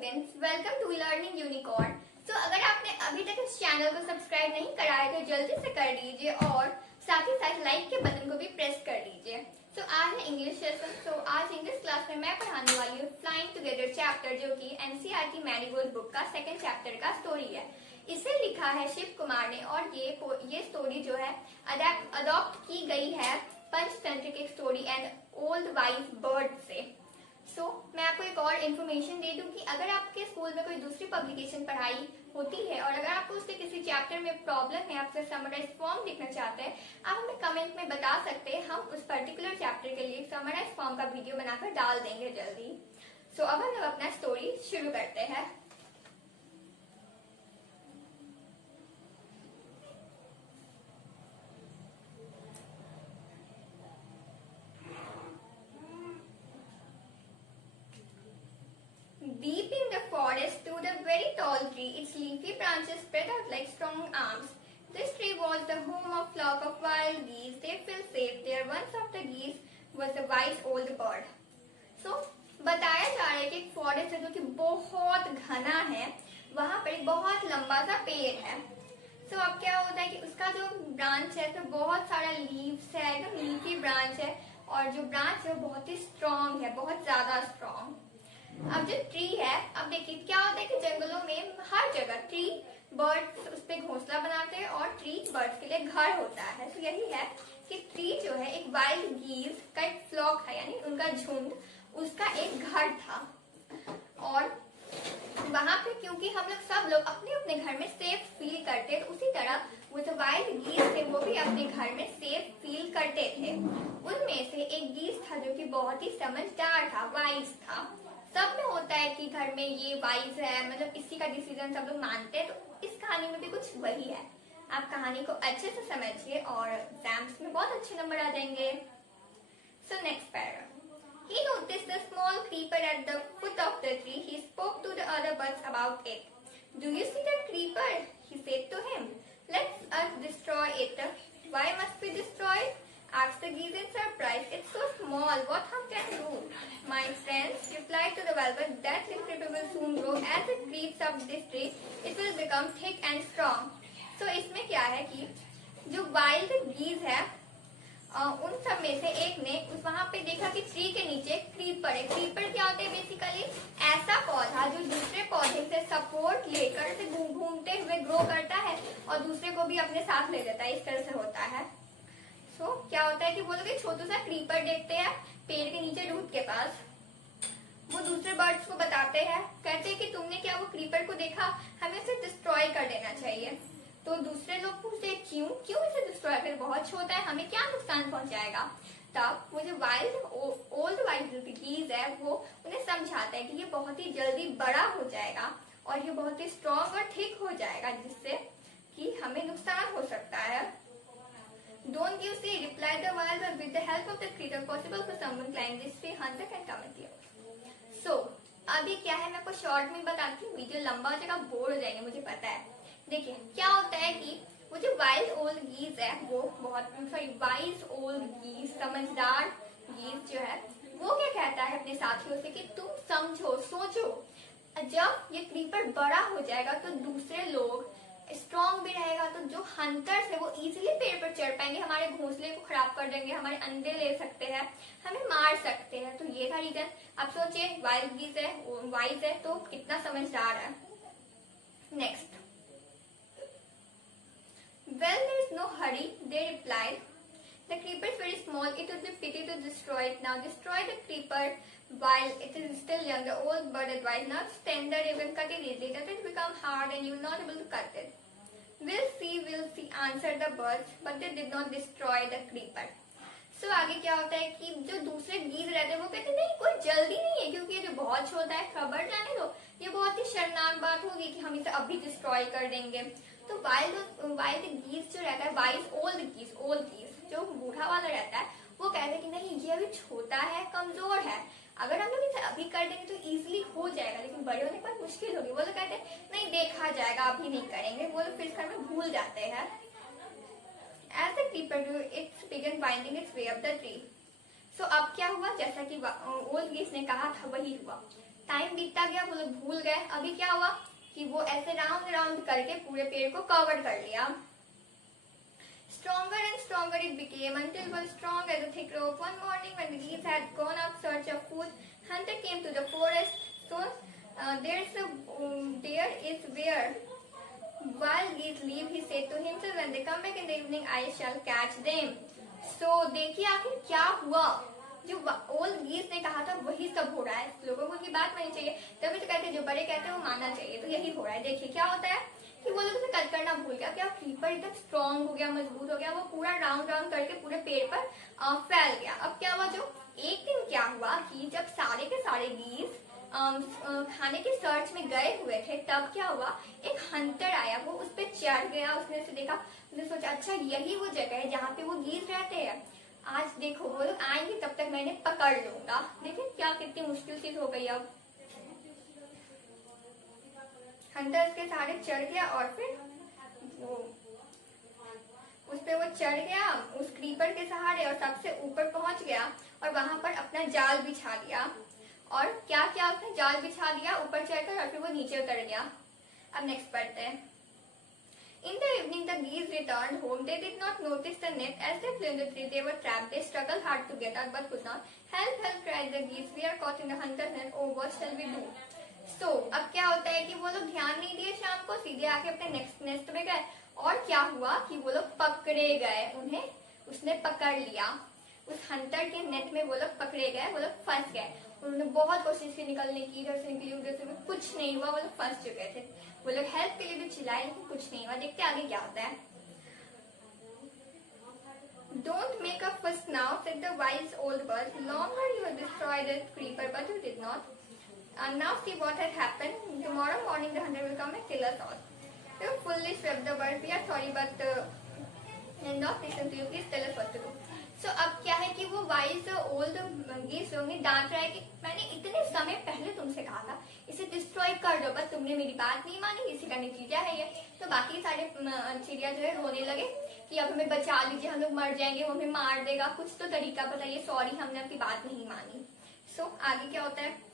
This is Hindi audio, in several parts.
Students, welcome to Learning Unicorn. अगर आपने अभी तक इस चैनल को सब्सक्राइब नहीं करा है तो जल्दी से कर लीजिए और साथ ही साथ लाइक के बटन को भी प्रेस कर लीजिए। आज है इंग्लिश सेशन। आज इंग्लिश क्लास में मैं पढ़ाने वाली हूँ फ्लाइंग टुगेदर चैप्टर, जो कि एनसीईआरटी मैरीगोल्ड बुक का सेकंड चैप्टर का स्टोरी है। इसे लिखा है शिव कुमार ने और ये स्टोरी जो है अडॉप्ट की गई है पंचतंत्र की story and old wise bird से। मैं आपको एक और इन्फॉर्मेशन दे दूं कि अगर आपके स्कूल में कोई दूसरी पब्लिकेशन पढ़ाई होती है और अगर आपको उसके किसी चैप्टर में प्रॉब्लम है, आपसे समराइज फॉर्म लिखना चाहते हैं, आप हमें कमेंट में बता सकते हैं। हम उस पर्टिकुलर चैप्टर के लिए समराइज फॉर्म का वीडियो बनाकर डाल देंगे जल्दी। अब हम लोग अपना स्टोरी शुरू करते हैं। Deep in the forest stood a very tall tree. Its leafy branches spread out like strong arms. This tree was the home of a flock of wild geese. They felt safe there. One of the geese was a wise old bird. बताया जा रहा है कि एक फॉरेस्ट है जो कि बहुत घना है, वहां पर एक बहुत लंबा सा पेड़ है। अब क्या होता है कि उसका जो ब्रांच है तो बहुत सारा लीव्स है, एकदम लीफी ब्रांच है और जो ब्रांच है वो बहुत ही स्ट्रॉन्ग है, बहुत ज्यादा स्ट्रॉन्ग। अब जो ट्री है, अब देखिए क्या होता है कि जंगलों में हर जगह ट्री बर्ड्स उस पे घोंसला बनाते हैं और ट्री बर्ड्स के लिए घर होता है। यही है कि ट्री जो है एक वाइल्ड गीज का एक फ्लॉक है, यानी उनका झुंड, उसका एक घर था। और वहां पे क्योंकि हम लोग सब लोग अपने अपने घर में सेफ फील करते हैं, तो उसी तरह वो जो वाइल्ड गीज थे वो भी अपने घर में सेफ फील करते थे। उनमें से एक गीज था जो कि बहुत ही समझदार था, वाइज था। सब में होता है कि घर में ये वाइज है, मतलब इसी का डिसीजन सब लोग मानते हैं, तो इस कहानी में भी कुछ वही है। आप कहानी को अच्छे से समझिए और एग्जाम्स में बहुत अच्छे नंबर आ जाएंगे। Next paragraph. He noticed a small creeper at the foot of the tree. He spoke to the other birds about it. Do you see that creeper? He said to him. Let us destroy it. Why must we destroy it? Asked the geese in surprise. It's so small. What harm can it do? My friends, replied to the velvet, that little creeper will soon grow. As it creeps up this tree, it will become thick and strong. इसमें क्या है कि जो वाइल्ड गीज है उन सब में से एक ने वहां पे देखा कि ट्री के नीचे क्रीपर है। क्रीपर क्या होते हैं? बेसिकली ऐसा पौधा जो दूसरे पौधे से सपोर्ट लेकर से घूमते हुए ग्रो करता है और दूसरे को भी अपने साथ ले लेता है, इस तरह से होता है। क्या होता है कि वो लोग एक छोटा सा क्रीपर देखते हैं पेड़ के नीचे रूट के पास। वो दूसरे बर्ड्स को बताते हैं, कहते हैं कि तुमने क्या वो क्रीपर को देखा, हमें उसे डिस्ट्रॉय कर देना चाहिए। तो दूसरे लोग पूछते हैं क्यों इसे डिस्ट्रॉय कर, बहुत छोटा है, हमें क्या नुकसान पहुंचाएगा। तब वो जो ओल्ड वाइल्ड गीज है वो उन्हें समझाता है कि ये बहुत ही जल्दी बड़ा हो जाएगा और ये बहुत ही स्ट्रॉन्ग और थिक हो जाएगा, जिससे कि हमें नुकसान हो सकता है। Don't you see? Replied the wild bird. With the help of the creature, possible for someone climb this tree, hunter can come at you. अभी क्या है, मैं आपको शॉर्ट में बताती हूँ, वीडियो लंबा हो जाएगा, बोर हो जाएंगे, मुझे पता है। देखिए क्या होता है कि वो जो वाइल्ड ओल्ड गीज है वो वाइज ओल्ड गीज, समझदार गीज जो है, वो क्या कहता है अपने साथियों से कि तुम समझो, सोचो, जब ये क्रीपर बड़ा हो जाएगा तो दूसरे लोग स्ट्रॉन्ग भी रहेगा, तो जो हंटर्स है वो इजीली पेड़ पर चढ़ पाएंगे, हमारे घोंसले को खराब कर देंगे, हमारे अंडे ले सकते हैं, हमें मार सकते हैं। तो ये था रीजन। अब सोचिए वाइल्ड गीज है, वाइज है, तो कितना समझदार है। Next. Well, there is no hurry, they replied. The creeper is very small, it would be pity to destroy it now. Destroy the creeper while it is still young. The old bird advised, not it's tender, you can cut it easily. Let it become hard and you will not able to cut it. We'll see, answered the birds, but they did not destroy the creeper. आगे क्या होता है कि जो दूसरे गीज रहते हैं वो कहते हैं नहीं, कोई जल्दी नहीं है, क्योंकि ये जो बहुत छोटा है, खबर जाने दो, ये बहुत ही शर्मनाक बात होगी कि हम इसे अभी डिस्ट्रॉय कर देंगे। तो वाइल्ड गीज जो रहता है, वाइज ओल्ड गीज जो बूढ़ा वाला रहता है, वो कहते हैं कि नहीं, ये अभी छोटा है, कमजोर है, अगर हम लोग इसे अभी कर देंगे तो इजीली हो जाएगा, लेकिन बड़े होने पर मुश्किल होगी। वो लोग कहते हैं नहीं, देखा जाएगा, अभी नहीं करेंगे। वो लोग फिर इस में भूल जाते हैं। As the creeper grew, it began winding its way up the tree. सो अब क्या हुआ, जैसा कि ओल्ड गीस ने कहा था वही हुआ। टाइम बीतता गया, वो लोग भूल गए। अभी क्या हुआ कि वो ऐसे राउंड राउंड करके पूरे पेड़ को कवर कर लिया। Stronger and stronger it became until it was strong as a thick rope. One morning when the geese had gone out search of food, Hunter came to the forest. So there is where wild geese live, he said to himself. When they come back in the evening, I shall catch them. So देखिए आखिर क्या हुआ, जो ओल्ड गीस ने कहा था वही सब हो रहा है। लोगों को उनकी बात माननी चाहिए, तभी तो कहते हैं जो बड़े कहते हैं वो मानना चाहिए। तो यही हो रहा है। देखिए क्या होता है कि वो लोग उसे कट करना भूल गया। क्या क्रीपर एकदम स्ट्रॉन्ग हो गया, मजबूत हो गया, वो पूरा राउंड राउंड करके पूरे पेड़ पर फैल गया। अब क्या हुआ, जो एक दिन क्या हुआ कि जब सारे के सारे गीस खाने के सर्च में गए हुए थे, तब क्या हुआ, एक हंटर आया, वो उस पर चढ़ गया। उसने उसे देखा, उसने सोचा अच्छा यही वो जगह है जहाँ पे वो गीस रहते हैं। आज देखो वो लोग आएंगे, तब तक मैंने पकड़ लूंगा। देखिए क्या कितनी मुश्किल चीज हो गई। अब हंटर उसके सहारे चढ़ गया और फिर वो उस पे वो चढ़ गया उस क्रीपर के सहारे और सबसे ऊपर पहुंच गया और वहां पर अपना जाल बिछा दिया। और क्या क्या उसने जाल बिछा दिया ऊपर चढ़कर, और फिर वो नीचे उतर गया। अब नेक्स्ट पढ़ते हैं। In the evening, the geese returned home. They did not notice the net. As they flew in the tree, they were trapped. They struggled hard to get out, but could not. Help! Help! Cried the geese. We are caught in the hunter's net. Oh, what shall we do? So, अब क्या होता है कि वो लोग ध्यान नहीं दिए शाम को, सीधे आके अपने नेक्स्ट नेस्ट में गए। और क्या हुआ कि वो लोग पकड़े गए, उन्हें उसने पकड़ लिया। उस हंटर के नेट में वो लोग पकड़े गए, वो लोग फंस गए। उन्होंने बहुत कोशिश की निकलने की, इधर से निकली उधर से, कुछ नहीं हुआ, वो लोग फंस चुके थे। वो लोग हेल्प के लिए भी चिल्लाए लेकिन कुछ नहीं हुआ। देखते आगे क्या होता है। Don't make a fuss now, said the wise old bird. Longer you have destroyed the creeper, but you did not. And now see what has happened. Tomorrow morning the hunter will come and kill us all. You foolish, wept the bird. We are sorry, but and not listen to you. Please tell us what to do. So अब क्या है कि वो वाइज ओल्ड गीस लोग ने डांट रहा है कि मैंने इतने समय पहले तुमसे कहा था इसे डिस्ट्रॉय कर दो, बस तुमने मेरी बात नहीं मानी, इसी का नतीजा है ये। तो बाकी सारे चिड़िया जो है रोने लगे कि अब हमें बचा लीजिए, हम लोग मर जाएंगे, वो हमें मार देगा, कुछ तो तरीका बताइए, सॉरी हमने आपकी बात नहीं मानी। सो आगे क्या होता है।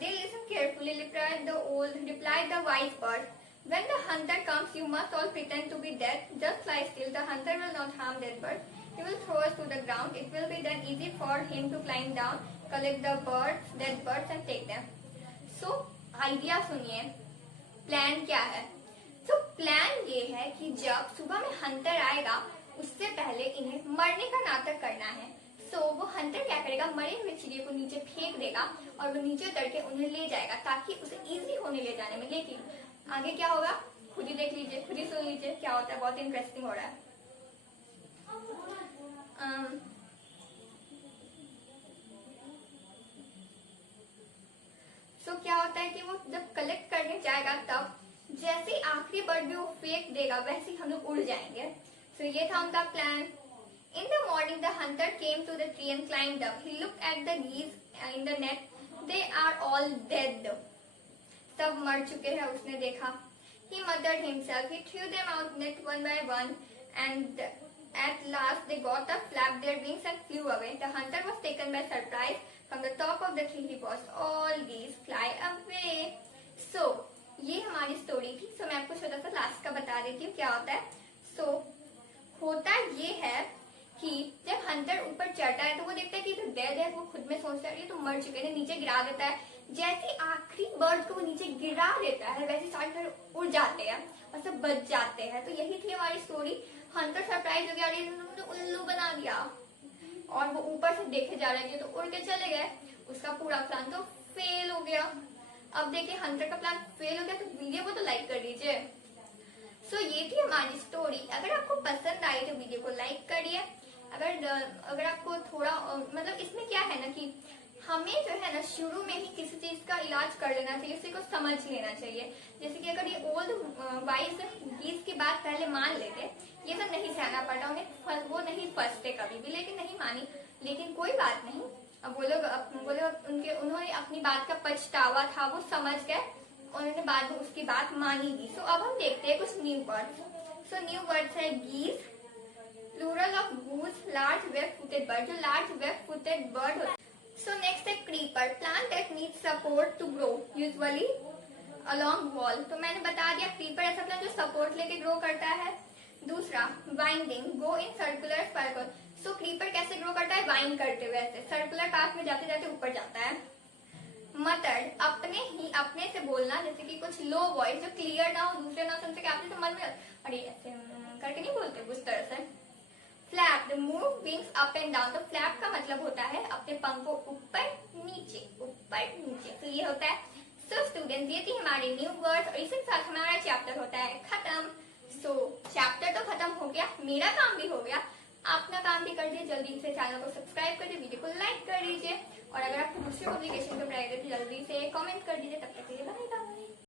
They listen carefully, replied the wise bird. When the hunter comes, you must all pretend to be dead. Just lie still. The hunter will not harm that bird. He will throw us to the ground. It will be then easy for him to climb down, collect the dead birds and take them. So, idea सुनिए, प्लान क्या है। तो प्लान ये है कि जब सुबह में हंटर आएगा, उससे पहले इन्हें मरने का नाटक करना है। सो वो हंटर क्या करेगा, मरे हुए चिड़िया को नीचे फेंक देगा और वो नीचे उतर के उन्हें ले जाएगा ताकि उसे इजी होने ले जाने में। लेकिन आगे क्या होगा खुद ही देख लीजिए, खुद ही सुन लीजिए क्या होता है। बहुत इंटरेस्टिंग हो रहा है। सो क्या होता है कि वो जब कलेक्ट करने जाएगा, तब जैसे ही आखिरी बर्ड भी वो फेंक देगा वैसे ही हम लोग उड़ जाएंगे। सो ये था उनका plan. In the morning, the hunter came to the tree and climbed up. He looked at the geese in the net. They are all dead. सब मर चुके हैं, उसने देखा। He muttered himself. He threw them out net one by one, and at last they got up, flapped their wings, and flew away. The hunter was taken by surprise. From the top of the tree, he paused. All geese fly away. So, ये हमारी स्टोरी थी। So, मैं आपको छोटा सा लास्ट का बता देती हूँ क्या होता है। So, होता ये है कि जब हंटर ऊपर चढ़ता है तो वो देखता है कि तो डेड है, वो खुद में सोचता है ये तो मर चुके हैं, नीचे गिरा देता है। जैसे आखिरी बर्ड को वो नीचे गिरा देता है वैसे सारे उड़ जाते हैं और सब बच जाते हैं। तो यही थी हमारी स्टोरी। हंटर सरप्राइज हो गया, उन्होंने उल्लू बना दिया और वो ऊपर से देखे जा रहे थे तो उड़ के चले गए। उसका पूरा प्लान तो फेल हो गया। अब देखिए हंटर का प्लान फेल हो गया तो वीडियो को तो लाइक कर दीजिए। सो ये थी हमारी स्टोरी। अगर आपको पसंद आई तो वीडियो को लाइक करिए। अगर आपको थोड़ा मतलब इसमें क्या है ना कि हमें जो है ना शुरू में ही किसी चीज का इलाज कर लेना चाहिए, उसी को समझ लेना चाहिए। जैसे कि अगर ये ओल्ड वाइज गीस की बात पहले मान लेते, ये तो नहीं सहना पड़ा उन्हें, वो नहीं फंसते कभी भी, लेकिन नहीं मानी। लेकिन कोई बात नहीं, अब वो लोग उन्होंने अपनी बात का पछतावा था, वो समझ गए, उन्होंने बाद में उसकी बात मानी भी। सो अब हम देखते हैं कुछ new words. So new words है geese, plural of goose, large web footed bird, जो लार्ज वेब फुटेड बर्ड होता है। सो नेक्स्ट है creeper, plant that needs support to grow, usually along wall. तो मैंने बता दिया क्रीपर ऐसा प्लांट जो सपोर्ट लेके ग्रो करता है। दूसरा winding, go in circular circle. So creeper कैसे ग्रो करता है? वाइंड करते हुए, ऐसे सर्कुलर पाथ में जाते जाते ऊपर जाता है। मटर्ड, अपने से बोलना, जैसे कि कुछ लो वॉइस जो क्लियर ना हो, दूसरे ना सुन सके, आपने तो मन में अरे ऐसे करके नहीं बोलते, उस तरह से। Flap, the move wings up and down. तो फ्लैप का मतलब होता है अपने पंख को ऊपर नीचे, ऊपर नीचे। तो ये होता है। सो स्टूडेंट्स, ये थी हमारे न्यू वर्ड्स और इसी के साथ हमारा चैप्टर होता है खत्म। सो चैप्टर तो खत्म हो गया, मेरा काम भी हो गया, आप अपना काम भी कर दीजिए। जल्दी से चैनल को सब्सक्राइब कर दीजिए, वीडियो को लाइक कर दीजिए और अगर आपको दूसरे पब्लिकेशन को पढ़ाई तो जल्दी से कमेंट कर दीजिए। तब तक के लिए बाय बाय।